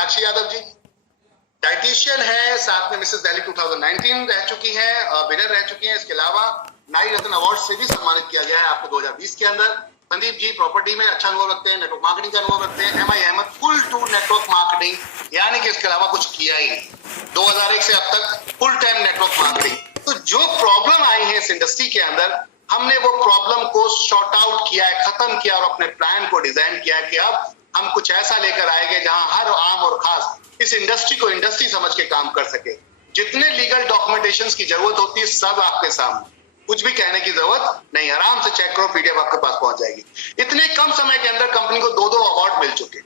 Meenakshi Yadav ji dietitian है, साथ में मिसेस दिल्ली 2019 रह चुकी हैं, विनर रह चुकी हैं। इसके अलावा नारी रत्न अवार्ड से भी सम्मानित किया गया है आपको 2020 के अंदर। संदीप जी प्रॉपर्टी में अच्छा अनुभव रखते हैं, नेटवर्क मार्केटिंग का अनुभव रखते हैं। MI Ahmad full to network marketing, यानी कि इसके अलावा कुछ किया ही नहीं, 2001 से अब तक फुल टाइम नेटवर्क मार्केटिंग। तो जो प्रॉब्लम आई है इस इंडस्ट्री के अंदर, हमने वो प्रॉब्लम को शॉर्ट आउट किया है, खत्म किया और अपने प्लान को डिजाइन किया है कि अब हम कुछ ऐसा लेकर आएंगे जहां हर आम और खास इस इंडस्ट्री को इंडस्ट्री समझ के काम कर सके। जितने लीगल डॉक्यूमेंटेशंस की जरूरत होती है सब आपके सामने, कुछ भी कहने की जरूरत नहीं, आराम से चेक करो, PDF आपके पास पहुंच जाएगी। इतने कम समय के अंदर कंपनी को 2 अवार्ड मिल चुके।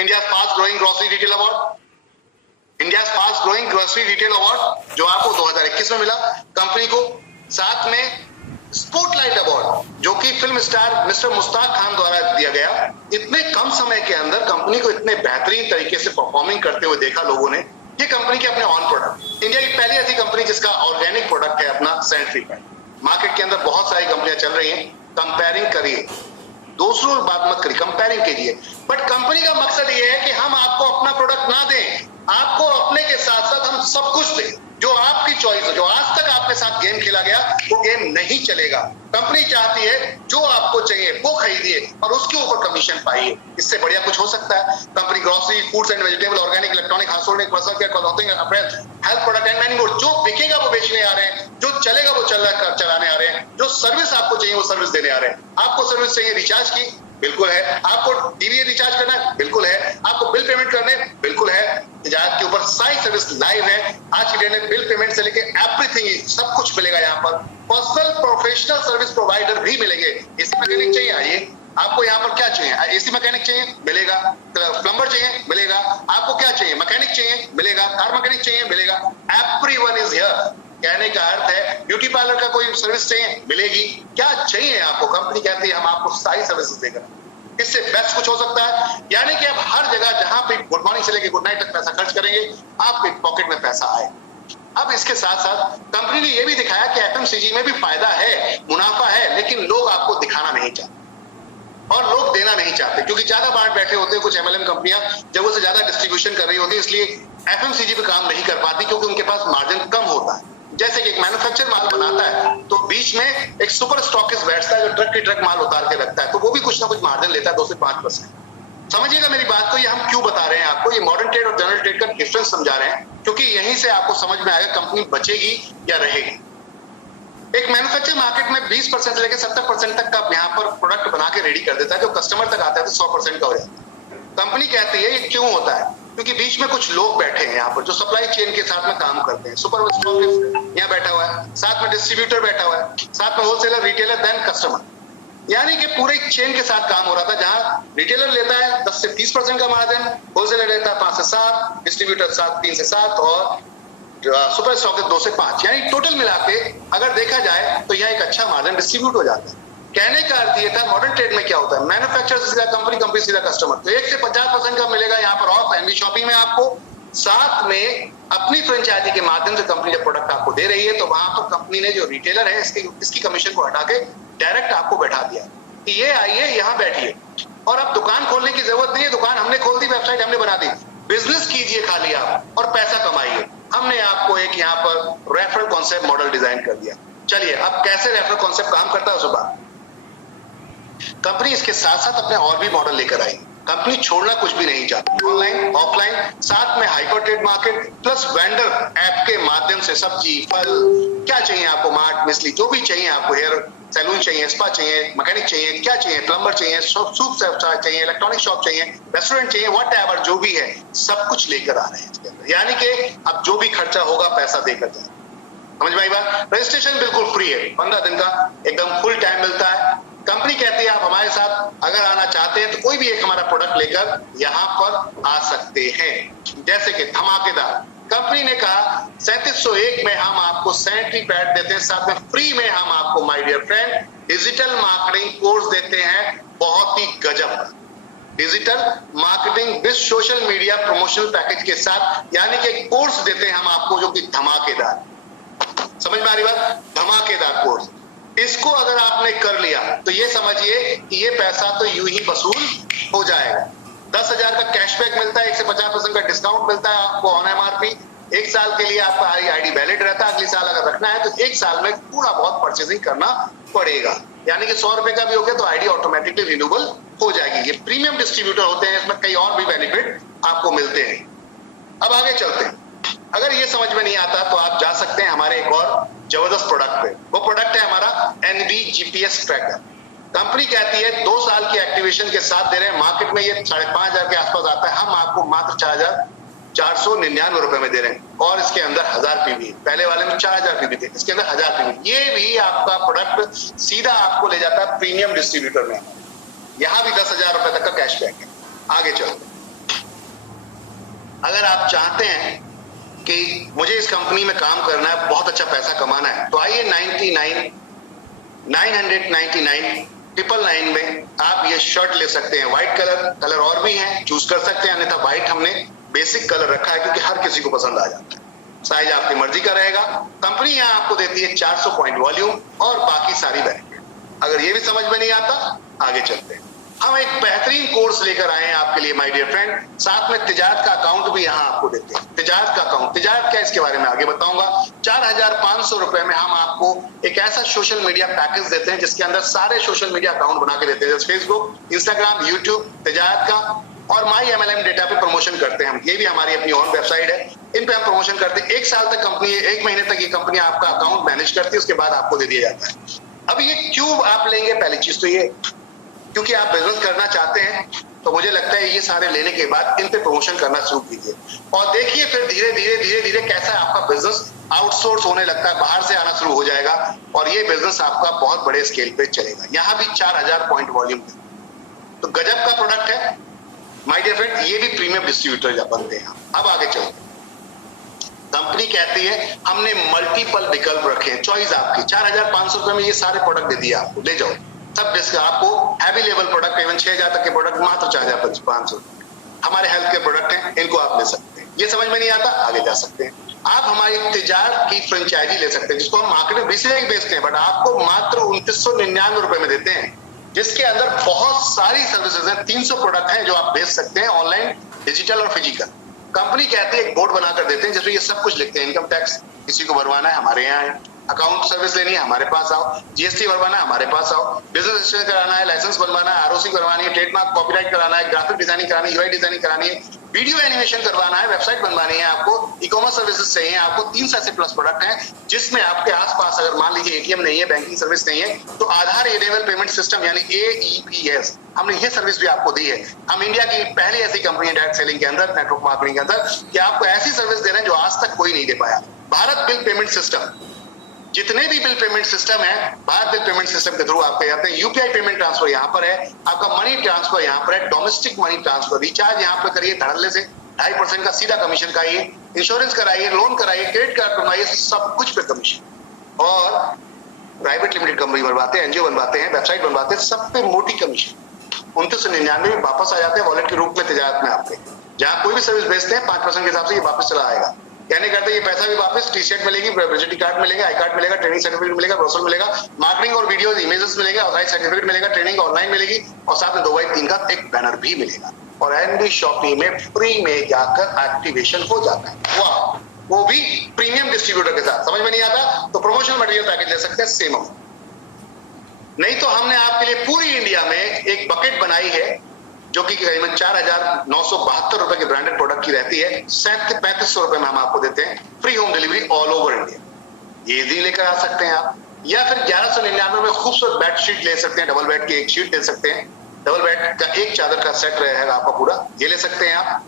India fast growing grocery retail award, India fast growing grocery retail award जो आपको 2021 में मिला कंपनी को। साथ में स्पॉटलाइट अवार्ड जो कि film star mister Mushtaq Khan द्वारा दिया गया। इतने कम समय के अंदर कंपनी को इतने बेहतरीन तरीके से परफॉर्मिंग करते हुए देखा लोगों ने। ये कंपनी के अपने ऑन प्रोडक्ट, इंडिया की पहली ऐसी कंपनी जिसका ऑर्गेनिक प्रोडक्ट है अपना सैनिटरी पैड। मार्केट के अंदर बहुत सारी कंपनियां चल रही हैं, कंपेयरिंग करिए, दूसरों बात मत करिए, कंपेयरिंग कीजिए। बट कंपनी का मकसद ये है कि हम आपको अपना प्रोडक्ट ना दें, आपको अपने के साथ साथ हम सब कुछ दें। जो आपकी चॉइस है, जो आज तक आपके साथ गेम खेला गया वो गेम नहीं चलेगा। कंपनी चाहती है जो आपको चाहिए वो खरीदिए और उसके ऊपर कमीशन पाइए। इससे बढ़िया कुछ हो सकता है? Company grocery, foods and vegetable, organic, electronic, household, personal care, clothing, appearance, health product and many more. जो बिकेगा वो बेचने आ रहे हैं, जो चलेगा वो चलाने आ रहे हैं, जो सर्विस आपको चाहिए वो सर्विस देने आ रहे हैं। आपको सर्विस चाहिए रिचार्ज की, बिल्कुल है। आपको टीवी रिचार्ज करना है, बिल्कुल है। आपको बिल पेमेंट करने, बिल्कुल है। तिजारत के ऊपर सारी सर्विस लाइव है। आज की डेट में बिल पेमेंट से लेके एवरीथिंग सब कुछ मिलेगा यहाँ पर। पर्सनल प्रोफेशनल सर्विस प्रोवाइडर भी मिलेंगे। एसी मैकेनिक चाहिए, आइए। आपको यहाँ पर क्या चाहिए? एसी मैकेनिक चाहिए, मिलेगा। प्लम्बर चाहिए, मिलेगा। आपको क्या चाहिए? मैकेनिक चाहिए, मिलेगा। कार मैकेनिक चाहिए, मिलेगा। Everyone is here. कहने का अर्थ है ब्यूटी पार्लर का कोई सर्विस चाहिए, मिलेगी। क्या चाहिए आपको? कंपनी कहती है हम आपको सारी सर्विसेज देकर, इससे बेस्ट कुछ हो सकता है? यानी कि अब हर जगह जहां पे गुड मॉर्निंग से लेकर गुड नाइट तक पैसा खर्च करेंगे, आपके पॉकेट में पैसा आए। अब इसके साथ साथ कंपनी ने यह भी दिखाया कि FMCG में भी फायदा है, मुनाफा है, लेकिन लोग आपको दिखाना नहीं चाहते और लोग देना नहीं चाहते, क्योंकि ज्यादा बांट बैठे होते हैं कुछ MLM कंपनियां, जब से ज्यादा डिस्ट्रीब्यूशन कर रही होती है, इसलिए FMCG पे काम नहीं कर पाती, क्योंकि उनके पास मार्जिन कम होता है। जैसे कि एक मैन्युफैक्चर माल बनाता है तो बीच में एक सुपर स्टॉकिस्ट बैठता है जो ट्रक की ट्रक माल उतार के रखता है, तो वो भी कुछ ना कुछ मार्जिन लेता है, 2 से 5%। समझिएगा मेरी बात को, ये हम क्यों बता रहे हैं आपको, ये मॉडर्न ट्रेड और जनरल ट्रेड का डिफरेंस समझा रहे हैं, क्योंकि यहीं से आपको समझ में आएगा कंपनी बचेगी या रहेगी। एक मैन्युफैक्चर मार्केट में 20% से लेकर 70% तक का यहाँ पर प्रोडक्ट बना के रेडी कर देता है, जो कस्टमर तक आता है तो 100% का हो जाता है। कंपनी कहती है ये क्यों होता है? क्योंकि बीच में कुछ लोग बैठे हैं यहाँ पर जो सप्लाई चेन के साथ में काम करते हैं। सुपर स्टॉकिस्ट यहाँ बैठा हुआ है, साथ में डिस्ट्रीब्यूटर बैठा हुआ है, साथ में होलसेलर, रिटेलर, देन कस्टमर। यानी कि पूरे चेन के साथ काम हो रहा था, जहां रिटेलर लेता है 10 से 30% का मार्जिन, होलसेलर लेता है 5 से 7, डिस्ट्रीब्यूटर 3 से 7 और सुपर स्टॉकिस्ट 2 से 5। यानी टोटल मिला के अगर देखा जाए तो यह एक अच्छा मार्जिन डिस्ट्रीब्यूट हो जाता है। कहने का अर्थ ये था मॉडर्न ट्रेड में क्या होता है, मैन्युफैक्चरर से सीधा कंपनी, कंपनी सीधा कस्टमर, तो 1 से 50% का मिलेगा यहाँ पर ऑफ एनवी शॉपिंग में आपको। साथ में अपनी फ्रेंचाइजी के माध्यम से कंपनी जब प्रोडक्ट आपको दे रही है तो वहां पर कंपनी ने जो रिटेलर है इसकी कमीशन को हटा के डायरेक्ट आपको बैठा दिया कि ये आइए यहाँ बैठिए और अब दुकान खोलने की जरूरत नहीं है, दुकान हमने खोल दी, वेबसाइट हमने बना दी, बिजनेस कीजिए खाली आप और पैसा कमाइए। हमने आपको एक यहाँ पर रेफरल कॉन्सेप्ट मॉडल डिजाइन कर दिया। चलिए अब कैसे रेफरल कॉन्सेप्ट काम करता है उस बात। कंपनी इसके साथ साथ अपने और भी मॉडल लेकर आई। कंपनी छोड़ना कुछ भी नहीं चाहती, ऑनलाइन ऑफलाइन, साथ में hyper trade market plus vendor app के माध्यम से सब्जी, फल, क्या चाहिए आपको, मार्ट, मिस्ली, जो भी चाहिए आपको, हेयर सैलून चाहिए, स्पा चाहिए, मैकेनिक चाहिए, क्या चाहिए, प्लम्बर चाहिए, सूप चाहिए, इलेक्ट्रॉनिक शॉप चाहिए, रेस्टोरेंट चाहिए, व्हाटएवर जो भी है सब कुछ लेकर आ रहे हैं इसके अंदर। यानी कि अब जो भी खर्चा होगा पैसा देकर जाए। समझ में आई बात? रजिस्ट्रेशन बिल्कुल फ्री है, 15 दिन का एकदम फुल टाइम मिलता है। कंपनी कहती है आप हमारे साथ अगर आना चाहते हैं तो कोई भी एक हमारा प्रोडक्ट लेकर यहाँ पर आ सकते हैं। जैसे कि धमाकेदार, कंपनी ने कहा 3701 में हम आपको सैनिटरी पैड देते हैं, साथ में फ्री में हम आपको my dear friend digital marketing course देते हैं, बहुत ही गजब का digital marketing with social media promotional package के साथ, यानी कि एक कोर्स देते हैं हम आपको जो कि धमाकेदार। समझ में आ रही बात? धमाकेदार कोर्स। इसको अगर आपने कर लिया तो ये समझिए कि ये पैसा तो यूं ही वसूल हो जाएगा। 10,000 का कैशबैक मिलता है, 1 से 50% का डिस्काउंट डिस्काउंट मिलता है आपको ऑन एमआरपी। 1 साल के लिए आपका आईडी वैलिड रहता है, अगले साल अगर रखना है तो 1 साल में पूरा बहुत परचेसिंग करना पड़ेगा। यानी कि 100 रुपए का भी हो गया तो आईडी ऑटोमेटिकली रिन्यूएबल हो जाएगी। ये प्रीमियम डिस्ट्रीब्यूटर होते हैं, इसमें कई और भी बेनिफिट आपको मिलते हैं। अब आगे चलते हैं। अगर ये समझ में नहीं आता तो आप जा सकते हैं हमारे एक और जबरदस्त प्रोडक्ट पे। वो प्रोडक्ट है हमारा NB GPS ट्रैकर। कंपनी कहती है 2 साल की एक्टिवेशन के साथ दे रहे हैं, मार्केट में ये 5,500 के आसपास आता है, हम आपको मात्र 4,499 रुपए में दे रहे हैं। और इसके अंदर 1000 पीवी, पहले वाले में 4000 पीवी थे, इसके अंदर 1000 पीवी। ये भी आपका प्रोडक्ट सीधा आपको ले जाता है प्रीमियम डिस्ट्रीब्यूटर में। यहां भी 10,000 रुपए तक का कैशबैक है। आगे चलते, अगर आप चाहते हैं कि मुझे इस कंपनी में काम करना है, बहुत अच्छा पैसा कमाना है, तो आइए 999 में आप ये शर्ट ले सकते हैं। व्हाइट कलर और भी है, चूज कर सकते हैं, अन्यथा व्हाइट हमने बेसिक कलर रखा है क्योंकि हर किसी को पसंद आ जाता है। साइज आपकी मर्जी का रहेगा। कंपनी यहाँ आपको देती है 400 पॉइंट वॉल्यूम और बाकी सारी बेनिफिट। अगर ये भी समझ में नहीं आता, आगे चलते हैं। हम एक बेहतरीन कोर्स लेकर आए हैं आपके लिए माय डियर फ्रेंड, साथ में तिजारत का अकाउंट भी यहाँ आपको देते हैं। तिजारत का अकाउंट, तिजारत क्या, इसके बारे में आगे बताऊंगा। 4,500 रुपए में हम आपको एक ऐसा सोशल मीडिया पैकेज देते हैं जिसके अंदर सारे सोशल मीडिया अकाउंट बना के देते हैं, जैसे फेसबुक, इंस्टाग्राम, यूट्यूब, तिजारत का, और माई MLM डेटा पे प्रमोशन करते हैं हम। ये भी हमारी अपनी ऑन वेबसाइट है, इन पे हम प्रमोशन करते हैं। 1 साल तक कंपनी, 1 महीने तक ये कंपनी आपका अकाउंट मैनेज करती है, उसके बाद आपको दे दिया जाता है। अब ये क्यों आप लेंगे, पहली चीज तो ये क्योंकि आप बिजनेस करना चाहते हैं, तो मुझे लगता है ये सारे लेने के बाद इन पे प्रमोशन करना शुरू कीजिए और देखिए फिर धीरे धीरे कैसा आपका बिजनेस आउटसोर्स होने लगता है, बाहर से आना शुरू हो जाएगा और ये बिजनेस आपका बहुत बड़े स्केल पे चलेगा। यहाँ भी 4,000 पॉइंट वॉल्यूम है, तो गजब का प्रोडक्ट है माय डियर फ्रेंड। ये भी प्रीमियम डिस्ट्रीब्यूटर बनते हैं। अब आगे चलते, कंपनी कहती है हमने मल्टीपल विकल्प रखे हैं, चॉइस आपकी। 4,500 रुपए में ये सारे प्रोडक्ट दे दिए आपको, ले जाओ सब डिस्क। आपको हैवी लेवल प्रोडक्ट, इवन 6,000 तक के प्रोडक्ट मात्र 4,500। हमारे हेल्थ के प्रोडक्ट हैं, इनको आप ले सकते हैं। ये समझ में नहीं आता, आगे जा सकते हैं। आप हमारी तिजारत की फ्रेंचाइजी ले सकते हैं, जिसको हम मार्केट में बेचते हैं, बट आपको मात्र 2999 रुपए में देते हैं, जिसके अंदर बहुत सारी सर्विसेज हैं। 300 प्रोडक्ट हैं जो आप बेच सकते हैं ऑनलाइन, डिजिटल और फिजिकल। कंपनी कहती है एक बोर्ड बनाकर देते हैं जिसमें ये सब कुछ लिखते हैं। इनकम टैक्स किसी को भरवाना है, हमारे यहाँ है। अकाउंट सर्विस लेनी है, हमारे पास आओ। GST भरवाना है, हमारे पास आओ। बिजनेस रजिस्ट्रेशन कराना है, लाइसेंस बनवाना है, ROC करवानी है, ट्रेडमार्क कॉपीराइट कराना है, ग्राफिक डिजाइनिंग करानी है, UI डिजाइनिंग करानी है, वीडियो एनिमेशन करवाना है, वेबसाइट बनवानी है आपको, ई-कॉमर्स सर्विसेज चाहिए आपको। 300 से प्लस प्रोडक्ट हैं जिसमें आपके आसपास अगर मान लीजिए ATM नहीं है, बैंकिंग सर्विस नहीं है, तो आधार एनेबल पेमेंट सिस्टम यानी AEPS, हमने ये सर्विस भी आपको दी है। हम इंडिया की पहली ऐसी कंपनी है डायरेक्ट सेलिंग के अंदर, नेटवर्क मार्केटिंग के अंदर, कि आपको ऐसी सर्विस दे रहे हैं जो आज तक कोई नहीं दे पाया। भारत बिल पेमेंट सिस्टम, जितने भी बिल पेमेंट सिस्टम है भारत बिल पेमेंट सिस्टम के थ्रू आपके जाते हैं। UPI पेमेंट ट्रांसफर यहाँ पर है, आपका मनी ट्रांसफर यहाँ पर है, डोमेस्टिक मनी ट्रांसफर, रिचार्ज यहाँ पर करिए धड़ल्ले से 2.5% का सीधा कमीशन खाइए, इंश्योरेंस कराइए, लोन कराइए, क्रेडिट कार्ड बनवाइए, सब कुछ पे कमीशन। और प्राइवेट लिमिटेड कंपनी बनवाते हैं, NGO बनवाते हैं, वेबसाइट बनवाते हैं, सब पे मोटी कमीशन। 2999 में वापस आ जाते हैं वॉलेट के रूप में तिजारत में आपके। जहां कोई भी सर्विस बेचते हैं 5% के हिसाब से ये वापस चला आएगा। कहने करते ये पैसा भी वापस टी-शर्ट मिलेगी, विजिटिंग कार्ड मिलेगा, आई कार्ड मिलेगा, ट्रेनिंग सर्टिफिकेट मिलेगा, ब्रोशर मिलेगा, मार्केटिंग और वीडियो इमेजेस मिलेगा, ऑथराइज सर्टिफिकेट मिलेगा, ट्रेनिंग ऑनलाइन मिलेगी और साथ में 2x3 का एक बैनर भी मिलेगा। और NB शॉपी में फ्री में जाकर एक्टिवेशन हो जाता है। वाह, वो भी प्रीमियम डिस्ट्रीब्यूटर के साथ। समझ में नहीं आता तो प्रमोशनल मटेरियल पैकेज ले सकते हैं सेम अमाउंट। नहीं तो हमने आपके लिए पूरी इंडिया में एक बकेट बनाई है जो कि करीबन 4,972 रुपए के ब्रांडेड प्रोडक्ट की रहती है। 3500 रुपए में हम आपको देते हैं free home delivery all over India. ये भी लेकर आ सकते हैं आप, या फिर 1199 में खूबसूरत बेड शीट ले सकते हैं, डबल बेड की एक शीट ले सकते हैं, डबल बेड का एक चादर का सेट रहेगा आपका पूरा, ये ले सकते हैं आप।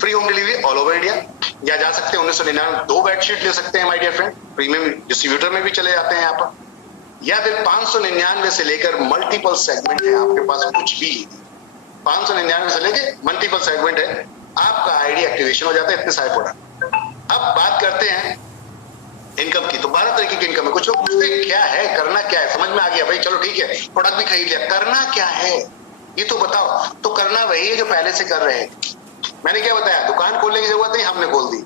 Free home delivery all over India. या जा सकते हैं 1999 में 2 बेड शीट ले सकते हैं my dear friend, premium distributor में भी चले जाते हैं यहाँ पर। या फिर 599 से लेकर मल्टीपल सेगमेंट है आपके पास, कुछ भी 599 से लेके मल्टीपल सेगमेंट है, आपका आईडी एक्टिवेशन हो जाता है, इतने सारे प्रोडक्ट। अब बात करते हैं इनकम की। तो 12 तरीके की इनकम है। कुछ लोग पूछते हैं क्या है, करना क्या है, समझ में आ गया भाई, चलो ठीक है, प्रोडक्ट भी खरीद लिया, करना क्या है ये तो बताओ। तो करना वही है जो पहले से कर रहे हैं। मैंने क्या बताया, दुकान खोलने की जरूरत नहीं, हमने खोल दी।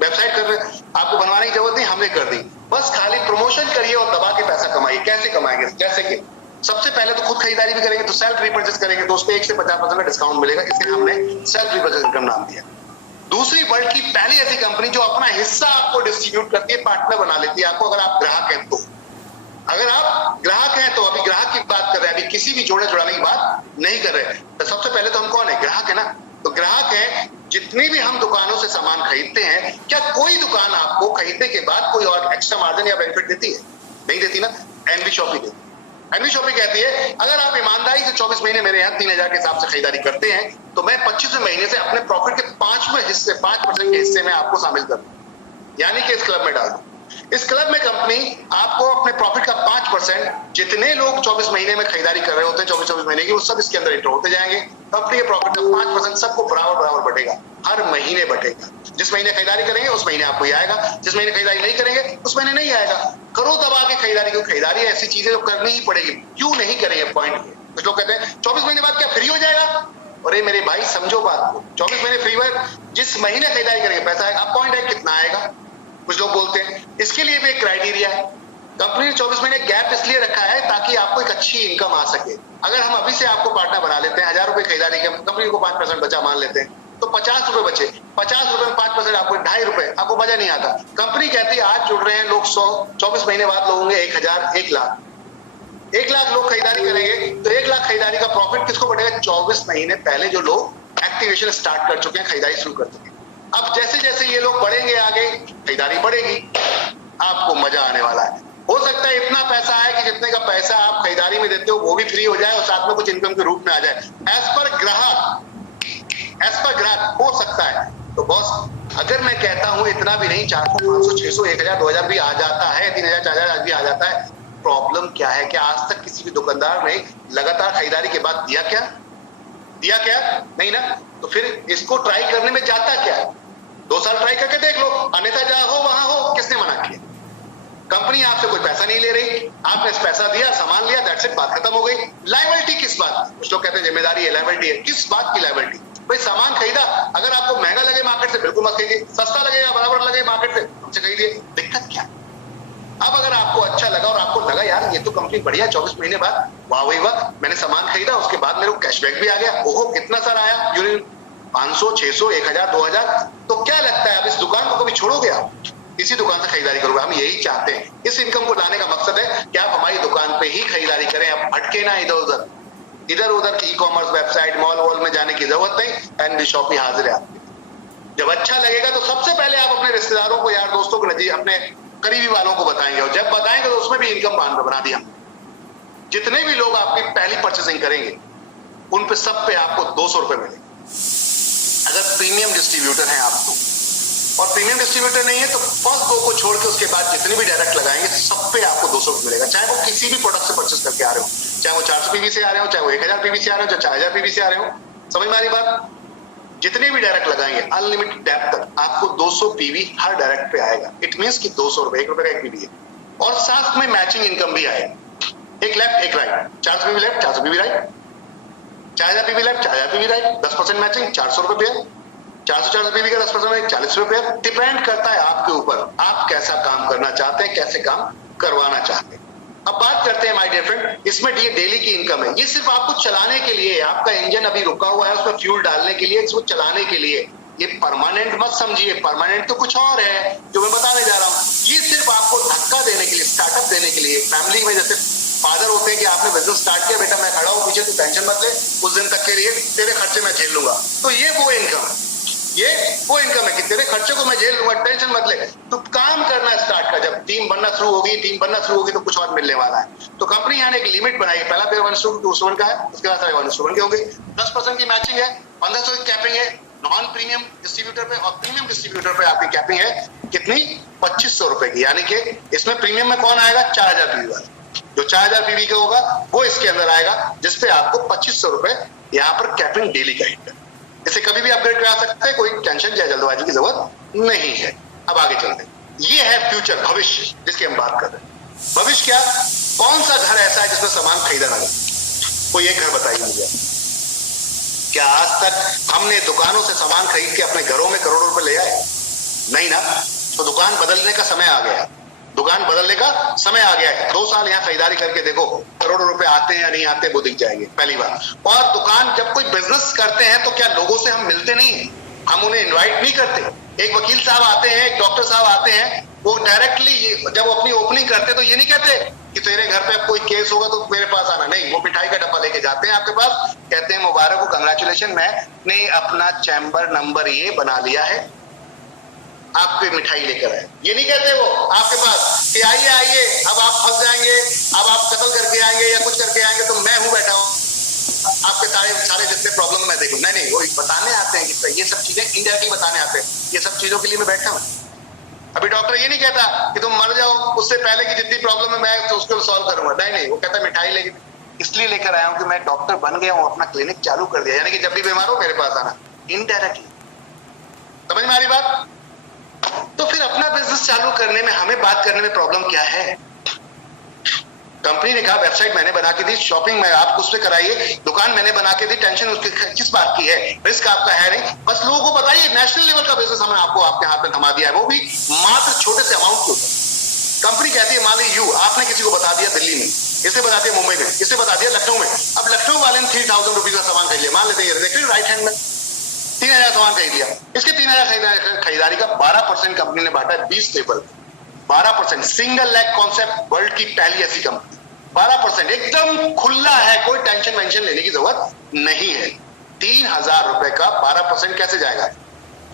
वेबसाइट कर रहे आपको बनवाने की जरूरत नहीं, हमने कर दी। बस खाली प्रमोशन करिए और दबा के पैसा कमाइए। कैसे कमाएंगे, जैसे कि सबसे पहले तो खुद खरीदारी भी करेंगे, तो सेल्फ रिपर्चेस करेंगे तो उस पे 1 से 50% का डिस्काउंट मिलेगा, इसलिए हमने सेल्फ रिपर्चेस इनकम नाम दिया। दूसरी वर्ल्ड की पहली ऐसी कंपनी जो अपना हिस्सा आपको डिस्ट्रीब्यूट करती है, पार्टनर बना लेती है आपको, अगर आप ग्राहक हैं तो। अगर आप ग्राहक हैं तो, अभी ग्राहक की बात कर रहे हैं, अभी किसी भी जोड़े जुड़ाने की बात नहीं कर रहे हैं। तो सबसे पहले तो हम कौन है? ग्राहक है ना। तो ग्राहक है, जितनी भी हम दुकानों से सामान खरीदते हैं, क्या कोई दुकान आपको खरीदने के बाद कोई और एक्स्ट्रा मार्जिन या बेनिफिट देती है? नहीं देती ना। एनवी शॉपी देती है। एनवी शॉपी कहती है अगर आप ईमानदारी से 24 महीने मेरे यहाँ 3000 के हिसाब से खरीदारी करते हैं तो मैं 25वें महीने से अपने प्रॉफिट के 5% के हिस्से में आपको शामिल कर दूं, यानी कि इस क्लब में डाल दूं। इस क्लब में कंपनी आपको अपने प्रॉफिट का 5%, जितने लोग 24 महीने में खरीदारी कर रहे होते हैं 24 महीने की, वो सब इसके अंदर इंटर होते जाएंगे। कंपनी के प्रॉफिट का 5% सबको बराबर बटेगा, हर महीने बटेगा। जिस महीने खरीदारी करेंगे उस महीने आपको ये आएगा, जिस महीने खरीदारी नहीं करेंगे उस महीने नहीं आएगा। करो दबा के खरीदारी, क्यों? खरीदारी ऐसी चीजें जो करनी ही पड़ेगी, क्यों नहीं करेंगे? पॉइंट है। कुछ लोग कहते हैं 24 महीने बाद क्या फ्री हो जाएगा? अरे मेरे भाई समझो बात को, 24 महीने फ्री हुए, जिस महीने खरीदारी करेंगे पैसा आएगा। अब पॉइंट है कितना आएगा, कुछ लोग बोलते हैं। इसके लिए भी एक क्राइटेरिया है। कंपनी ने 24 महीने गैप इसलिए रखा है ताकि आपको एक अच्छी इनकम आ सके। अगर हम अभी से आपको पार्टनर बना लेते हैं, 1000 रुपए खरीदारी के, कंपनी को 5% बचा मान लेते हैं, तो 50 रुपए बचे। 50 रुपए में 5% आपको 2.5 रुपए, आपको मजा नहीं आता। कंपनी कहती है आज जुड़ रहे हैं लोग 100, 24 महीने बाद लोग होंगे 1000, 1 लाख। 1 लाख लोग खरीदारी करेंगे तो 1 लाख खरीदारी का प्रॉफिट किसको बढ़ेगा? 24 महीने पहले जो लोग एक्टिवेशन स्टार्ट कर चुके हैं, खरीदारी शुरू कर चुके हैं। अब जैसे जैसे ये लोग बढ़ेंगे आगे, खरीदारी बढ़ेगी, आपको मजा आने वाला है। हो सकता है इतना पैसा आए कि जितने का पैसा आप खरीदारी में देते हो वो भी फ्री हो जाए और साथ में कुछ इनकम के रूप में आ जाए। एज पर ग्राहक हो सकता है। तो बॉस अगर मैं कहता हूं इतना भी नहीं, 400, 500, 600, 1000, 2000 भी आ जाता है, 3000, 4000 आज भी आ जाता है। प्रॉब्लम क्या है? क्या आज तक किसी भी दुकानदार ने लगातार खरीदारी के बाद दिया क्या? नहीं ना। तो फिर इसको ट्राई करने में जाता क्या है? 2 साल ट्राई करके देख लो, अन्यथा जहां हो वहां हो। किसने मना किया? कंपनी आपसे कोई पैसा नहीं ले रही, आपने पैसा दिया, सामान लिया, दैट्स इट, बात खत्म हो गई। लायबिलिटी किस बात? कुछ लोग कहते हैं जिम्मेदारी है, लायबिलिटी है। किस बात की लायबिलिटी? भाई सामान खरीदा, अगर आपको महंगा लगे मार्केट से बिल्कुल मत खरीदिए, सस्ता लगे या बराबर लगे मार्केट से हमसे खरीदिए, दिक्कत क्या? अब अगर आपको अच्छा लगा और आपको लगा यार ये तो कंपनी बढ़िया, 24 महीने बाद वाह वही वाह, मैंने सामान खरीदा, उसके बाद मेरे को कैशबैक भी आ गया, ओहो कितना सारा आया, 500, 600, 1000, 2000, तो क्या लगता है अब इस दुकान को कभी छोड़ोगे? आप इसी दुकान से खरीदारी करोगे। हम यही चाहते हैं, इस इनकम को लाने का मकसद है कि आप हमारी दुकान पे ही खरीदारी करें, आप भटके ना इधर उधर की ई-कॉमर्स वेबसाइट मॉल वॉल में जाने की जरूरत नहीं। एनवी शॉपी हाजिर है आपके। जब अच्छा लगेगा तो सबसे पहले आप अपने रिश्तेदारों को, यार दोस्तों को, नजीक अपने करीबी वालों को बताएंगे, और जब बताएंगे तो उसमें भी इनकम बना दिया। जितने भी लोग आपकी पहली परचेसिंग करेंगे उन पे सब पे आपको 200 रुपए मिलेंगे अगर प्रीमियम डिस्ट्रीब्यूटर हैं आप तो। और प्रीमियम डिस्ट्रीब्यूटर नहीं है तो फर्स्ट 2 को छोड़ के उसके बाद जितने भी डायरेक्ट लगाएंगे सब पे आपको 200 रुपए मिलेगा, चाहे वो किसी भी प्रोडक्ट से परचेस करके आ रहे हो, चाहे वो 400 पीवी से आ रहे हो, चाहे वो 1000 पीवी से आ रहे हो, चाहे 4000 पीवी से आ रहे हो। समझ में आ रही बात? जितने भी डायरेक्ट लगाएंगे अनलिमिटेड डेप्थ तक आपको 200 पीवी हर डायरेक्ट पे आएगा। इट मींस कि 200 रुपए, 1 रुपए का एक पीवी है, और साथ में मैचिंग इनकम भी आएगा। एक लेफ्ट एक right, 400 PV left, 400 PV right, 4000 PV left, 4000 PV right, 10% matching, 400 रुपए पेयर, 400 पीवी का 10% 40 रुपए पेयर। डिपेंड करता है आपके ऊपर, आप कैसा काम करना चाहते हैं, कैसे काम करवाना चाहते हैं। अब बात करते हैं माय डियर फ्रेंड, इसमें ये डेली की इनकम है, ये सिर्फ आपको चलाने के लिए, आपका इंजन अभी रुका हुआ है उसमें फ्यूल डालने के लिए, इसको चलाने के लिए। ये परमानेंट मत समझिए, परमानेंट तो कुछ और है जो मैं बताने जा रहा हूँ। ये सिर्फ आपको धक्का देने के लिए, स्टार्टअप देने के लिए। फैमिली में जैसे फादर होते हैं कि आपने बिजनेस स्टार्ट किया, बेटा मैं खड़ा हूँ पीछे, तू टेंशन मत ले, उस दिन तक के लिए तेरे खर्चे मैं झेल लूंगा। तो ये वो इनकम है, ये वो इनकम है कि तेरे खर्चे को मैं झेल लूंगा, टेंशन मत ले। तो काम करना स्टार्ट कर, जब टीम बनना शुरू होगी तो कुछ और मिलने वाला है। तो कंपनी यहाँ ने एक लिमिट बनाई है, पहला पेयर 1:1 का है, उसके बाद 1:1 के होंगे, 10% की मैचिंग है, 1500 की कैपिंग है नॉन प्रीमियम डिस्ट्रीब्यूटर पे, और प्रीमियम डिस्ट्रीब्यूटर पे आपकी कैपिंग है कितनी? 2500 रुपए की। यानी कि इसमें प्रीमियम में कौन आएगा? 4000 पीवी वाला, जो 4000 पीवी का होगा वो इसके अंदर आएगा, जिसपे आपको 2500 रुपए यहाँ पर कैपिंग डेली का हिट है। इसे कभी भी अपग्रेड करा सकते हैं, कोई टेंशन या जल्दबाजी की जरूरत नहीं है। अब आगे चलते हैं, ये है फ्यूचर, भविष्य जिसकी हम बात कर रहे हैं। भविष्य क्या? कौन सा घर ऐसा है जिसमें सामान खरीदा ना जाए? कोई एक घर बताइए मुझे। क्या आज तक हमने दुकानों से सामान खरीद के अपने घरों में करोड़ों रुपए ले आए? नहीं ना। तो दुकान बदलने का समय आ गया, दुकान बदलने का समय आ गया है। 2 साल यहाँ खरीदारी करके देखो, करोड़ों रुपए आते हैं या नहीं आते वो दिख जाएंगे, पहली बात। और दुकान, जब कोई बिजनेस करते हैं तो क्या लोगों से हम मिलते नहीं है? हम उन्हें इनवाइट नहीं करते। एक वकील साहब आते हैं, एक डॉक्टर साहब आते हैं, वो डायरेक्टली जब वो अपनी ओपनिंग करते तो ये नहीं कहते कि तेरे घर पे कोई केस होगा तो मेरे पास आना, नहीं, वो मिठाई का डब्बा लेके जाते हैं आपके पास, कहते हैं मुबारक हो, कंग्रेचुलेशन, मैंने अपना चैम्बर नंबर ये बना लिया है, आपको मिठाई लेकर आए। ये नहीं कहते वो आपके पास कि आइए आइए, अब आप फंस जाएंगे, अब आप कत्ल करके आएंगे या कुछ करके आएंगे तो मैं हूं बैठा हूं, आपके सारे जितने प्रॉब्लम मैं देखूं। नहीं, वो बताने आते हैं कि ये सब चीजें इनडायरेक्टली बताने आते हैं, ये सब चीजों के लिए मैं बैठा हूं। अभी डॉक्टर ये नहीं कहता कि तुम मर जाओ, उससे पहले की जितनी प्रॉब्लम है मैं तो उसको सॉल्व करूंगा। नहीं, वो कहता मिठाई लेके इसलिए लेकर आया हूं कि मैं डॉक्टर बन गया हूं, अपना क्लिनिक चालू कर दिया, यानी कि जब भी बीमार हो मेरे पास आना, इनडायरेक्टली। समझ में आ रही बात? तो फिर अपना बिजनेस चालू करने में हमें बात करने में प्रॉब्लम क्या है? कंपनी ने कहा वेबसाइट मैंने बना के दी, शॉपिंग में आप उस पर कराइए, दुकान मैंने बना के दी, टेंशन उसकी किस बात की है, रिस्क आपका है नहीं, बस लोगों को बताइए नेशनल लेवल का बिजनेस हमने आपको आपके हाथ में थमा दिया है, वो भी मात्र छोटे से अमाउंट के ऊपर। कंपनी कहती है मान लीजिए आपने किसी को बता दिया दिल्ली में, इसे बता दिया मुंबई में, इसे बता दिया लखनऊ में, अब लखनऊ वाले ने 3000 रुपीज का सामान खरीद लिया, मान लेते हैं राइट हैंड में 3000 सामान खरीद लिया, इसके 3000 खरीदारी का 12% कंपनी ने बांटा है 20 table, 12%, single lag concept, world की पहली ऐसी कंपनी, 12% एकदम खुला है, कोई टेंशन वेंशन लेने की जरूरत नहीं है। 3000 रुपए का 12% कैसे जाएगा?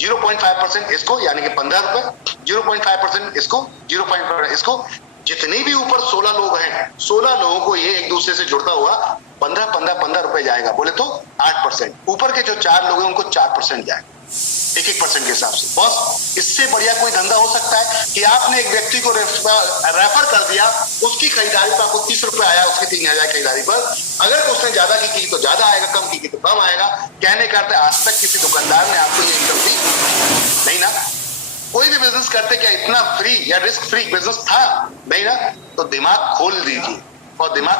0.5% इसको, यानी कि 15 रुपए, 0.5% इसको, 0.5 इसको, जितने भी ऊपर 16 लोग हैं, 16 लोगों को ये एक दूसरे से जुड़ता हुआ 15 रुपए जाएगा, बोले तो 8%, ऊपर के जो 4 लोग हैं उनको 4% जाएगा, 1% के हिसाब से। बॉस, इससे बढ़िया कोई धंधा हो सकता है कि आपने एक व्यक्ति को रेफर कर दिया, उसकी खरीदारी पर आपको 30 रुपए आया, उसकी 3000 खरीदारी पर, अगर उसने ज्यादा की तो ज्यादा आएगा, कम की तो कम आएगा। कहने करते आज तक किसी दुकानदार ने आपको ये इनकम दी नहीं ना? कोई भी बिजनेस करते क्या इतना फ्री या रिस्क फ्री बिजनेस था? नहीं ना? तो दिमाग खोल दीजिए, और दिमाग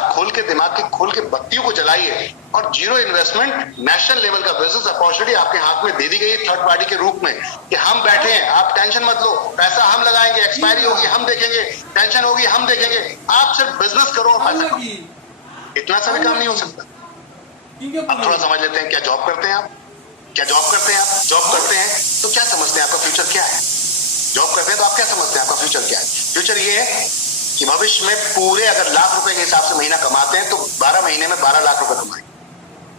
खोल के बत्तियों को जलाइए, और जीरो इन्वेस्टमेंट नेशनल लेवल का बिजनेस अपॉर्चुनिटी आपके हाथ में दे दी गई है थर्ड पार्टी के रूप में कि हम बैठे हैं, आप टेंशन मत लो, पैसा हम लगाएंगे, एक्सपायरी होगी हम देखेंगे, टेंशन होगी हम देखेंगे, आप सिर्फ बिजनेस करो और पैसा करो। इतना सा भी काम नहीं हो सकता। अब थोड़ा समझ लेते हैं, क्या जॉब करते हैं आप? जॉब करते हैं तो क्या समझते हैं आपका फ्यूचर क्या है? जॉब करते हैं तो आप क्या समझते हैं आपका फ्यूचर क्या है? फ्यूचर ये है कि भविष्य में पूरे अगर लाख रुपए के हिसाब से महीना कमाते हैं तो 12 महीने में 12 लाख रुपए कमाएंगे,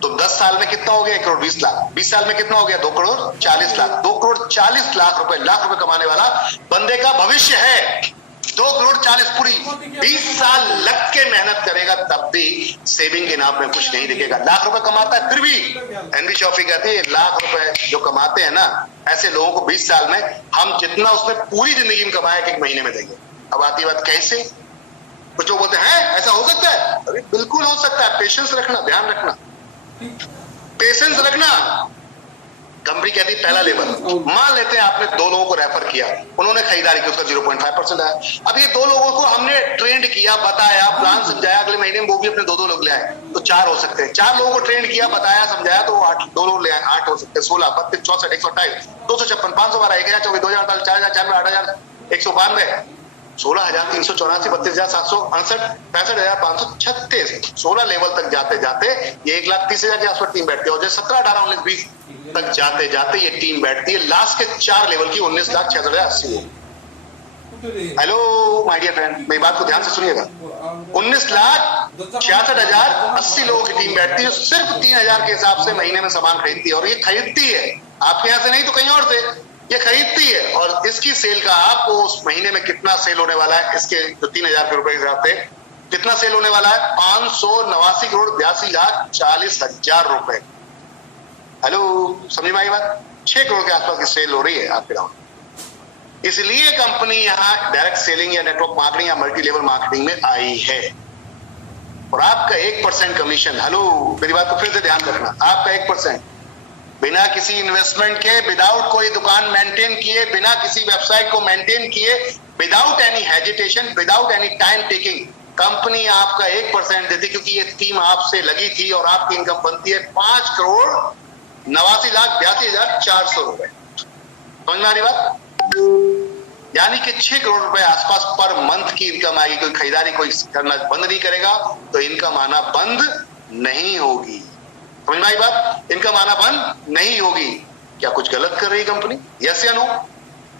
तो 10 साल में कितना हो गया? 1 करोड़ 20 लाख, 20 साल में कितना हो गया? 2 करोड़ 40 लाख, 2 करोड़ 40 लाख रुपए कमाने वाला बंदे का भविष्य है 2 करोड़ 40, पूरी 20 साल लग के मेहनत करेगा तब भी सेविंग के नाम में कुछ नहीं दिखेगा। लाख रुपए कमाता है फिर भी एनबी शॉफी कहती है लाख रुपए जो कमाते हैं ना, ऐसे लोगों को 20 साल में हम जितना उसने पूरी जिंदगी में कमाया एक महीने में देंगे। अब आती बात कैसे? कुछ लोग बोलते हैं ऐसा हो सकता है, अरे बिल्कुल हो सकता है, पेशेंस रखना, ध्यान रखना, पेशेंस रखना। कंपनी कहती है पहला लेवल, मान लेते हैं आपने 2 लोगों को रेफर किया, उन्होंने खरीदारी की, उसका 0.5% आया। अब ये 2 लोगों को हमने ट्रेंड किया, बताया, प्लान समझाया, अगले महीने में वो भी अपने 2 लोग ले आए, तो 4 हो सकते हैं। 4 लोगों को ट्रेंड किया, बताया, समझाया, तो 2 लोग ले आए, 8 हो सकते हैं। 16, 32, 64, 128, 256, 512, 1024, 2048, 4096, 8000, 192, 16,384, 32,768, 65,536, 16 लेवल तक जाते जाते ये 1,30,000 के आसपास टीम बैठती है, और जो 17, 18, 19, 20 तक जाते जाते ये टीम बैठती है लास्ट के 4 लेवल की 19,66,080। हेलो माय डियर फ्रेंड, मेरी बात को ध्यान से सुनिएगा। 19,66,080 लोगों की टीम बैठती है, सिर्फ 3,000 के हिसाब से महीने में सामान खरीदती है, और ये खरीदती है आपके यहाँ से नहीं तो कहीं और से ये खरीदती है, और इसकी सेल का आपको उस महीने में कितना सेल होने वाला है, इसके जो 3,000 रुपए के हिसाब से कितना सेल होने वाला है? 589 करोड़ 82,40,000 रुपए। हेलो, समझ में आई बात? 6 करोड़ के आसपास की सेल हो रही है आपके गाँव। इसलिए कंपनी यहाँ डायरेक्ट सेलिंग या नेटवर्क मार्केटिंग या मल्टी लेवल मार्केटिंग में आई है, और आपका 1% कमीशन। हेलो, मेरी बात को फिर से ध्यान रखना, आपका 1% बिना किसी इन्वेस्टमेंट के, विदाउट कोई दुकान मेंटेन किए, बिना किसी वेबसाइट को मेंटेन किए, without any hesitation, without any time taking, company आपका 1% देती, क्योंकि ये टीम आपसे लगी थी, और आपकी इनकम बनती है 5 करोड़ 89,82,400 रुपए। समझ में आ रही बात? यानी कि 6 करोड़ रुपए आसपास पर मंथ की इनकम आएगी। कोई खरीदारी कोई करना बंद नहीं करेगा तो इनकम आना बंद नहीं होगी। समझ में आई बात? इनकम आना बंद नहीं होगी। क्या कुछ गलत कर रही कंपनी? यस या नो?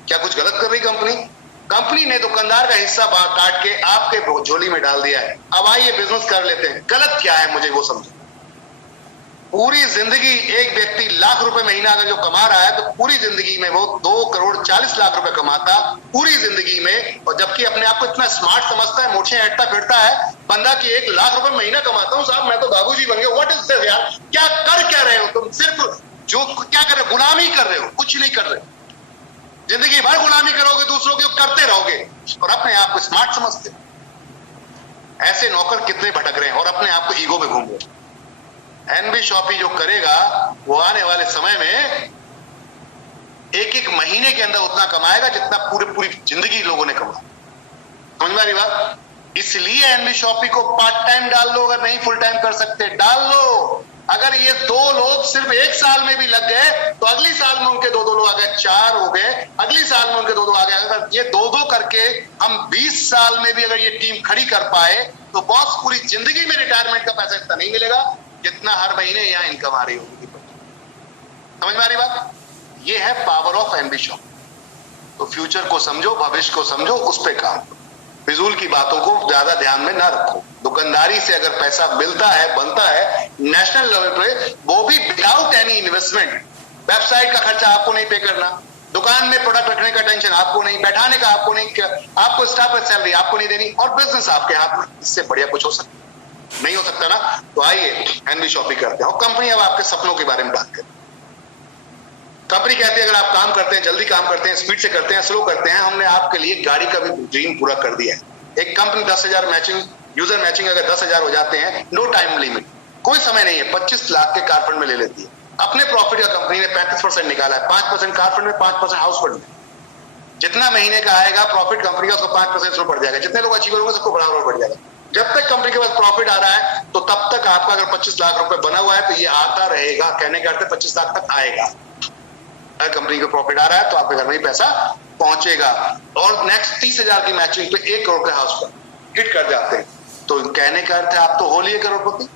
क्या कुछ गलत कर रही कंपनी? कंपनी ने दुकानदार का हिस्सा काट के आपके झोली में डाल दिया है, अब आइए बिजनेस कर लेते हैं। गलत क्या है मुझे वो समझो। पूरी जिंदगी एक व्यक्ति लाख रुपए महीना अगर जो कमा रहा है, तो पूरी जिंदगी में वो 2 करोड़ 40 लाख रुपए कमाता पूरी जिंदगी में, और जबकि अपने आप को इतना स्मार्ट समझता है, मोछे हटता फिरता है बंदा की 1 लाख रुपए महीना कमाता हूं साहब, मैं तो बाबूजी बन गया। व्हाट इज दिस यार? क्या कर क्या रहे हो तुम? सिर्फ जो क्या कर रहे हो? गुलामी कर रहे हो, कुछ नहीं कर रहे। जिंदगी भर गुलामी करोगे, दूसरों की करते रहोगे और अपने आप को स्मार्ट समझते। ऐसे नौकर कितने भटक रहे हैं और अपने आप को ईगो में घूम रहे। एनबी शॉपी जो करेगा वो आने वाले समय में एक महीने के अंदर उतना कमाएगा जितना पूरी जिंदगी लोगों ने कमाया। समझ में आ रही बात? इसलिए एनबी शॉपी को पार्ट टाइम डाल लो, अगर नहीं फुल टाइम कर सकते डाल लो। अगर ये 2 लोग सिर्फ 1 साल में भी लग गए तो अगली साल में उनके 2 लोग आ गए, 4 हो गए, अगली साल में उनके 2 आ गए। अगर ये 2 करके हम 20 साल में भी अगर ये टीम खड़ी कर पाए तो बॉस पूरी जिंदगी में रिटायरमेंट का पैसा इतना नहीं मिलेगा जितना हर महीने यहाँ इनकम आ रही होगी। समझ में आ रही बात? ये है पावर ऑफ एम्बिशन। तो फ्यूचर को समझो, भविष्य को समझो, उस पर काम करो। फिजूल की बातों को ज्यादा ध्यान में ना रखो। दुकानदारी से अगर पैसा मिलता है, बनता है नेशनल लेवल पे, वो भी विदाउट एनी इन्वेस्टमेंट। वेबसाइट का खर्चा आपको नहीं पे करना, दुकान में प्रोडक्ट रखने का टेंशन आपको नहीं, बैठाने का आपको नहीं, आपको स्टाफ पर सैलरी आपको नहीं देनी, और बिजनेस आपके हाथ में। इससे बढ़िया कुछ हो सकता नहीं हो सकता ना? तो आइए एनबी शॉपी करते हैं। और कंपनी अब आपके सपनों के बारे में बात करें। कंपनी कहती है अगर आप काम करते हैं, जल्दी काम करते हैं, स्पीड से करते हैं, स्लो करते हैं, हमने आपके लिए गाड़ी का भी ड्रीम पूरा कर दिया है। एक कंपनी 10,000 मैचिंग, यूजर मैचिंग अगर 10,000 हो जाते हैं, नो टाइम लिमिट, कोई समय नहीं है, 25 लाख के कार फंड में ले लेती है। अपने प्रॉफिट का कंपनी ने 35% निकाला है, 5% कार फंड में, 5% हाउस फंड में। जितना महीने का आएगा प्रॉफिट कंपनी का, उसको 5% इसमें बढ़ जाएगा। जितने लोग अचीवर होंगे सबको बराबर बढ़ जाएगा। जब तक कंपनी के पास प्रॉफिट आ रहा है तो तब तक आपका अगर 25 लाख रुपए बना हुआ है तो ये आता रहेगा। कहने का अर्थ 25 लाख तक आएगा। अगर कंपनी को प्रॉफिट आ रहा है तो आपके घर में ही पैसा पहुंचेगा। और नेक्स्ट 30,000 की मैचिंग पे 1 करोड़ के हाउस पर हिट कर जाते हैं। तो कहने का अर्थ है आप तो हो लिए करोड़पति।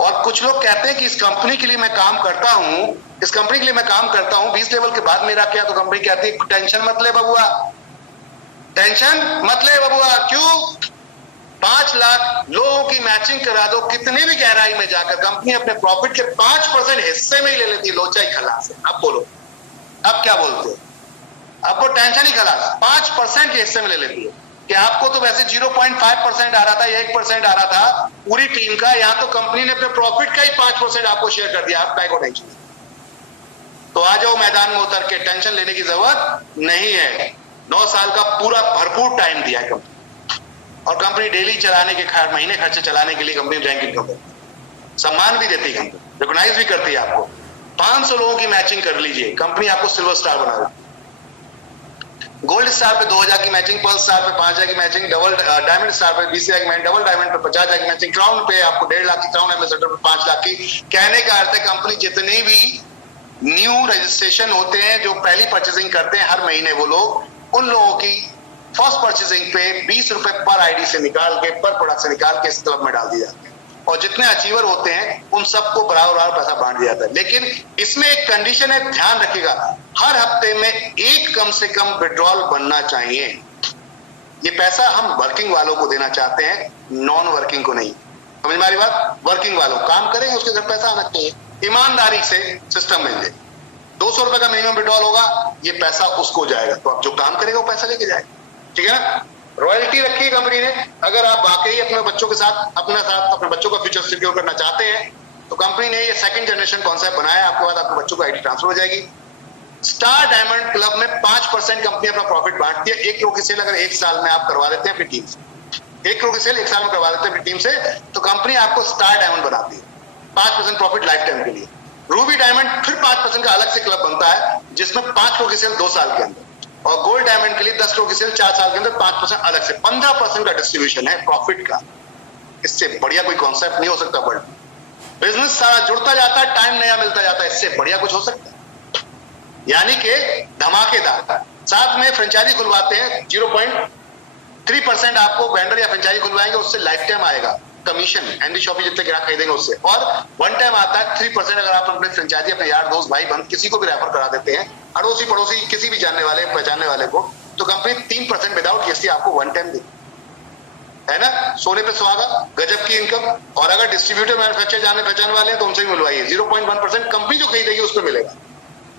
और कुछ लोग कहते हैं कि इस कंपनी के लिए मैं काम करता हूं, इस कंपनी के लिए मैं काम करता हूं, 20 लेवल के बाद मेरा क्या? तो कंपनी कहती है टेंशन मत ले बबुआ, टेंशन मत ले बबुआ। क्यों? 5 लाख लोगों की मैचिंग करा दो, कितनी भी गहराई में जाकर कंपनी अपने प्रॉफिट के 5% हिस्से में ही ले लेती है। लोचा ही खलास है। अब बोलो, अब क्या बोलते हो? आपको टेंशन ही खलास, 5% के हिस्से में ले लेती है। कि आपको तो वैसे 0.5% आ रहा था या 1% आ रहा था पूरी टीम का, यहां तो कंपनी ने अपने प्रॉफिट का ही 5% आपको शेयर कर दिया। आप काय को टेंशन? तो आ जाओ मैदान में उतर के, टेंशन लेने की जरूरत नहीं है। 9 साल का पूरा भरपूर टाइम दिया है कंपनी, और कंपनी डेली चलाने के महीने खर्चे चलाने के लिए कंपनी रैंकिंग कंपनी सम्मान भी देती है, कंपनी रिकॉग्नाइज भी करती है आपको। 500 लोगों की मैचिंग कर लीजिए, कंपनी आपको सिल्वर स्टार बना देती है। गोल्ड स्टार पे 2,000 की मैचिंग, पर्ल स्टार पे 5,000 की मैचिंग, डबल डायमंड स्टार पे 20,000 की मैचिंग, डबल डायमंड पे 50,000 की मैचिंग, क्राउन पे आपको 1.5 लाख की, क्राउन एम्बेसडर पे 5 लाख की। कहने का अर्थ है कंपनी जितने भी न्यू रजिस्ट्रेशन होते हैं, जो पहली परचेसिंग करते हैं हर महीने, वो लोग उन लोगों की फर्स्ट परचेसिंग पे 20 रुपए पर आईडी से निकाल के, पर प्रोडक्ट से निकाल के इस क्लब में डाल दिए जाते हैं। और जितने अचीवर होते हैं उन सबको बराबर पैसा बांट दिया जाता है। लेकिन इसमें एक कंडीशन है, ध्यान रखिएगा, हर हफ्ते में एक कम से कम विड्रॉल बनना चाहिए। ये पैसा हम वर्किंग वालों को देना चाहते हैं, नॉन वर्किंग को नहीं। समझ में आ रही बात? वर्किंग वालों काम करेंगे, उसके घर पैसा आना चाहिए, ईमानदारी से सिस्टम मिल जाए। 200 रुपए का मिनिमम विड्रॉल होगा, ये पैसा उसको जाएगा। तो अब जो काम करेगा वो पैसा लेके जाएगा। ठीक है ना? रॉयल्टी रखी है कंपनी ने। अगर आप वाकई अपने बच्चों के साथ अपने बच्चों का फ्यूचर सिक्योर करना चाहते हैं तो कंपनी ने ये सेकंड जनरेशन कॉन्सेप्ट बनाया। आपके बाद आपके बच्चों को आईडी ट्रांसफर हो जाएगी। स्टार डायमंड क्लब में 5% कंपनी अपना प्रॉफिट बांटती है। 1 करोड़ की सेल अगर 1 साल में आप करवा देते हैं अपनी टीम से, 1 करोड़ की सेल 1 साल में करवा देते हैं अपनी टीम से, तो कंपनी आपको स्टार डायमंड बनाती है। 5% प्रॉफिट लाइफ टाइम के लिए। रूबी डायमंड फिर 5% का अलग से क्लब बनता है, जिसमें 5 करोड़ की सेल 2 साल के अंदर, और गोल्ड डायमंड के लिए 10 करोड़ की सेल 4 साल के अंदर 5% अलग से। 15% का डिस्ट्रीब्यूशन है प्रॉफिट का। इससे बढ़िया कोई कॉन्सेप्ट नहीं हो सकता। वर्ल्ड बिजनेस सारा जुड़ता जाता है, टाइम नया मिलता जाता है, इससे बढ़िया कुछ हो सकता है? यानी कि धमाकेदार। साथ में फ्रेंचाइजी खुलवाते हैं, 0.3% आपको वेंडर या फ्रेंचाइजी खुलवाएंगे, उससे लाइफ टाइम आएगा। कमीशन एनडी शॉपी जितने ग्राहक खरीदेंगे उससे, और वन टाइम आता है 3%। अगर आप अपने फ्रेंचाइजी, अपने यार दोस्त, भाई बंद किसी को भी रेफर करा देते हैं, अड़ोसी पड़ोसी किसी भी जानने वाले पहचानने वाले को, तो कंपनी 3% विदाउट जीएसटी आपको वन टाइम देगी, है ना। सोने पे सुहागा, गजब की इनकम। और अगर डिस्ट्रीब्यूटर मैन्युफैक्चर जाने पहचान वाले हैं तो उनसे भी मिलवाइए, 0.1% कंपनी जो खरीदेगी उस पर मिलेगा।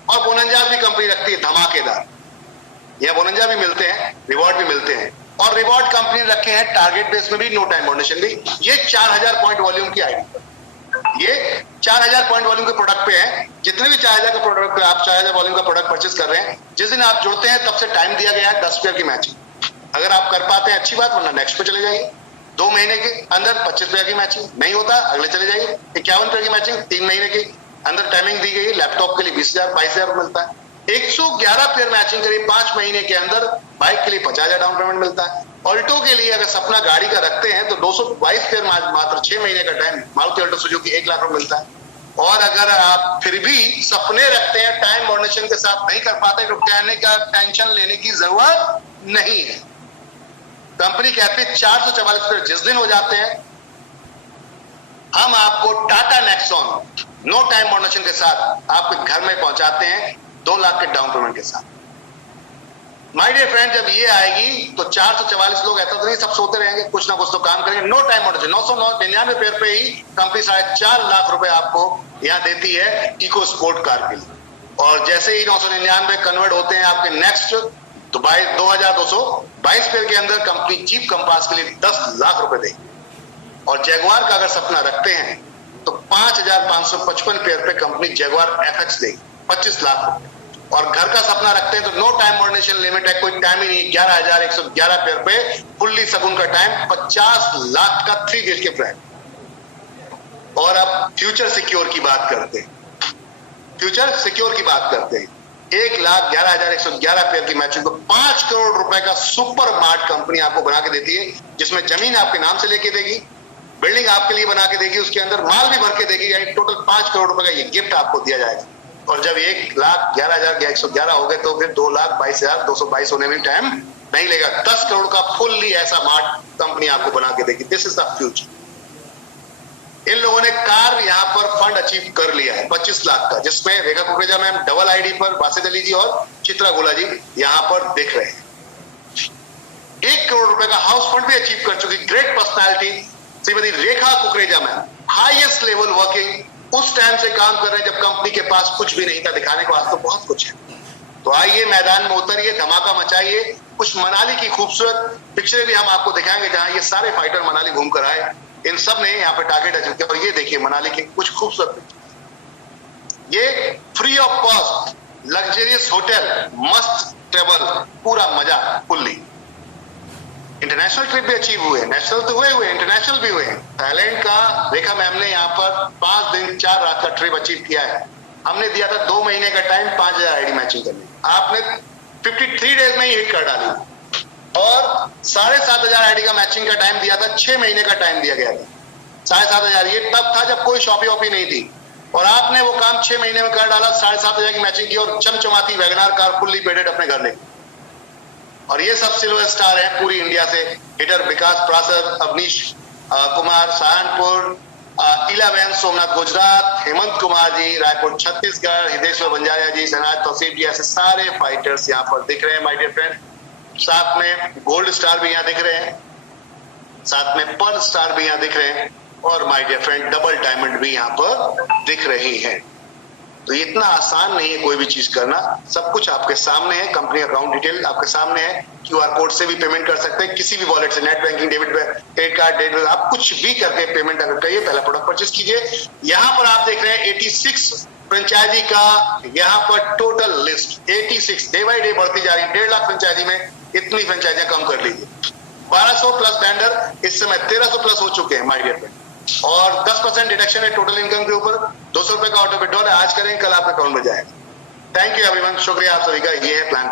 और बोनंजास भी कंपनी रखती है धमाकेदार, यह बोनंजा भी मिलते हैं, रिवॉर्ड भी मिलते हैं। और रिवॉर्ड कंपनी रखे हैं टारगेट बेस में भी, नो टाइम फाउंडेशन भी। ये 4000 पॉइंट वॉल्यूम की आईडी पर, ये 4000 पॉइंट वॉल्यूम के प्रोडक्ट पे है। जितने भी 4000 का प्रोडक्ट पे आप 4000 वॉल्यूम का प्रोडक्ट परचेस कर रहे हैं, जिस दिन आप जुड़ते हैं तब से टाइम दिया गया है 10 पेयर की मैचिंग। अगर आप कर पाते हैं अच्छी बात, वरना नेक्स्ट पे चले जाइए। 2 महीने के अंदर 25 पेयर की मैचिंग, नहीं होता अगले चले जाइए। 51 पेयर की मैचिंग 3 महीने की अंदर टाइमिंग दी गई। लैपटॉप के लिए 20,000 22,000 मिलता है। 111 पेयर मैचिंग करिए 5 महीने के अंदर, बाइक के लिए 50,000 डाउन पेमेंट मिलता है। ऑल्टो के लिए अगर सपना गाड़ी का रखते हैं तो 222 पेयर मात्र 6 महीने का time, Maruti Alto Suzuki 1 lakh रुपए मिलता है। और अगर आप फिर भी सपने रखते हैं, टाइम फाउंडेशन के साथ नहीं कर पाते, तो कहने का टेंशन लेने की जरूरत नहीं है। कंपनी कहती है 444 पेयर जिस दिन हो जाते हैं, हम आपको Tata Nexon no time foundation के साथ आपके घर में पहुंचाते हैं 2 लाख के डाउन पेमेंट के साथ। माय डियर फ्रेंड, जब ये आएगी तो 444 लोग ऐसा तो नहीं सब सोते रहेंगे, कुछ ना कुछ तो काम करेंगे। नो टाइम फाउंडेशन 999 पेयर पे ही कंपनी 4.5 लाख रुपए आपको यहाँ देती है इको स्पोर्ट कार के लिए। और जैसे ही 999 कन्वर्ट होते हैं आपके नेक्स्ट, तो 2222 पेयर के अंदर कंपनी जीप कंपास के लिए 10 लाख रुपए देगी। और जैगवार का अगर सपना रखते हैं तो 5555 पेयर पे कंपनी जैगवार एफएक्स देगी 25 लाख रुपए। और घर का सपना रखते हैं तो नो टाइम फाउंडेशन लिमिट है, कोई टाइम ही नहीं, 11,111 पेयर पे फुल्ली सगुन का टाइम, 50 लाख का 3 BHK फ्लैट। और अब फ्यूचर सिक्योर की बात करते हैं, फ्यूचर सिक्योर की बात करते हैं। 1,11,111 पेयर की मैचिंग को 5 करोड़ रुपए का सुपर मार्ट कंपनी आपको बना के देती है, जिसमें जमीन आपके नाम से लेके देगी, बिल्डिंग आपके लिए बना के देगी, उसके अंदर माल भी भर के देगी। यानी टोटल 5 करोड़ रुपए का ये गिफ्ट आपको दिया जाएगा। और जब 1,11,111 हो गए तो फिर 2,22,222 होने में टाइम नहीं लेगा। 10 करोड़ का फुल्ली ऐसा मार्ट कंपनी आपको बना के देगी। This is the future. इन लोगों ने कार यहाँ पर फंड अचीव कर लिया है 25 लाख का, जिसमें रेखा कुकरेजा मैम डबल आईडी पर, बासित अली जी और चित्रा गोला जी यहाँ पर दिख रहे हैं। 1 करोड़ रुपए का हाउस फंड भी अचीव कर चुकी great personality Shrimati Rekha Kukreja ma'am, highest level working, उस टाइम से काम कर रहे हैं जब कंपनी के पास कुछ भी नहीं था दिखाने को, आज तो बहुत कुछ है। तो आइए मैदान में उतरिए, धमाका मचाइए। कुछ मनाली की खूबसूरत पिक्चरें भी हम आपको दिखाएंगे जहां ये सारे फाइटर मनाली घूमकर आए। इन सब ने यहाँ पे टारगेट अचीव किया। और ये देखिए मनाली की कुछ खूबसूरत पिक्चर, ये free of cost luxurious hotel, मस्त ट्रेवल, पूरा मजा फुल्ली। इंटरनेशनल ट्रिप भी अचीव हुए, नेशनल तो हुए, इंटरनेशनल भी हुए। थाईलैंड का रेखा मैम ने यहाँ पर 5 दिन 4 रात का ट्रिप अचीव किया है। हमने दिया था 2 महीने का टाइम 5000 आईडी मैचिंग करने, आपने 53 डेज में ही हिट कर डाली। और 7,500 आईडी का मैचिंग का टाइम दिया था, 6 महीने का टाइम दिया गया था। 7,500 ये तब था जब कोई शॉपी वॉपी नहीं थी, और आपने वो काम 6 महीने में कर डाला। 7,500 की मैचिंग की और चमचमाती वैगनार कार फुल्ली पेडेड अपने घर ले। और ये सब सिल्वर स्टार है पूरी इंडिया से। हिटर विकास प्रासद, अवनीश कुमार सहारनपुर, इलावेन सोमनाथ गुजरात, हेमंत कुमार जी रायपुर छत्तीसगढ़, हिदेश्वर बंजारिया जी, शहनाज तौसीफ जी, ऐसे सारे फाइटर्स यहाँ पर दिख रहे हैं माय डियर फ्रेंड। साथ में गोल्ड स्टार भी यहाँ दिख रहे हैं, साथ में पर्ल स्टार भी यहाँ दिख रहे हैं, और my dear friend double diamond भी यहाँ पर दिख रही है। तो इतना आसान नहीं है कोई भी चीज करना, सब कुछ आपके सामने है। कंपनी अकाउंट डिटेल आपके सामने है, QR कोड से भी पेमेंट कर सकते हैं, किसी भी वॉलेट से, net banking, debit, credit card, debit, आप कुछ भी करके पेमेंट अगर करिए, पहला प्रोडक्ट परचेज कीजिए। यहाँ पर आप देख रहे हैं 86 फ्रेंचाइजी का यहाँ पर total list, 86 day by day बढ़ती जा रही है। 1.5 लाख फ्रेंचाइजी में इतनी फ्रेंचाइजियां कम कर लीजिए। 1200 प्लस वेंडर, इस समय 1300 प्लस हो चुके हैं माय डियर फ्रेंड। और 10% डिडक्शन है टोटल इनकम के ऊपर। 200 रुपए का ऑटो विड्रॉल है, आज करेंगे कल आपके अकाउंट में जाएगा। थैंक यू एवरीवन, शुक्रिया आप सभी का। ये है प्लान।